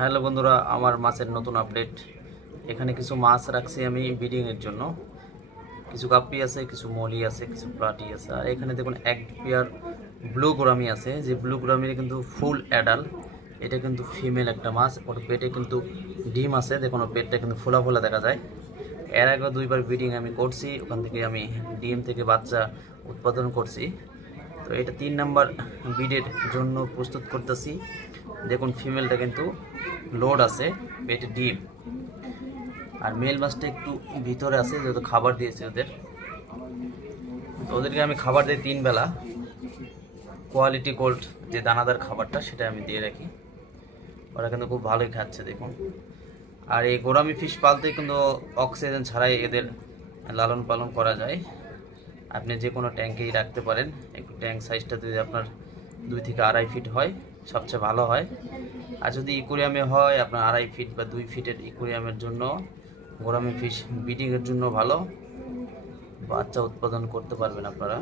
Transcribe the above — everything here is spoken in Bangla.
হ্যালো বন্ধুরা, আমার মাছের নতুন আপডেট। এখানে কিছু মাছ রাখছি আমি ব্রিডিংয়ের জন্য। কিছু গাপ্পি আছে, কিছু মলি আছে, কিছু প্লাটি আছে। আর এখানে দেখুন এক পেয়ার ব্লু গোরামি আছে, যে ব্লু গোরামির কিন্তু ফুল অ্যাডাল। এটা কিন্তু ফিমেল একটা মাছ, ওর পেটে কিন্তু ডিম আছে। দেখুন ওর পেটটা কিন্তু ফোলা ফোলা দেখা যায়। এর আগে দুইবার ব্রিডিং আমি করছি, ওখান থেকে আমি ডিম থেকে বাচ্চা উৎপাদন করছি। তো এটা 3 নাম্বার ব্রিডের জন্য প্রস্তুত করতেছি। দেখুন ফিমেলটা কিন্তু লোড আছে, পেটে ডিম। আর মেল মাছটা একটু ভিতরে আছে, যেহেতু খাবার দিয়েছি ওদের। তো ওদেরকে আমি খাবার দিই 3 বেলা। কোয়ালিটি গোল্ড যে দানাদার খাবারটা, সেটা আমি দিয়ে রাখি। ওরা কিন্তু খুব ভালোই খাচ্ছে দেখুন। আর এই গোরামি ফিশ পালতে কিন্তু অক্সিজেন ছাড়াই এদের লালন পালন করা যায়। আপনি যে কোনো ট্যাঙ্কেই রাখতে পারেন। একটু ট্যাঙ্ক সাইজটা যদি আপনার 2 থেকে 2.5 ফিট হয়, সবচেয়ে ভালো হয়। আর যদি ইকুরিয়ামে হয়, আপনার 2.5 ফিট বা 2 ফিটের ইকুরিয়ামের জন্য গোরামি ফিশ ব্রিডিংয়ের জন্য ভালো, বাচ্চা উৎপাদন করতে পারবেন আপনারা।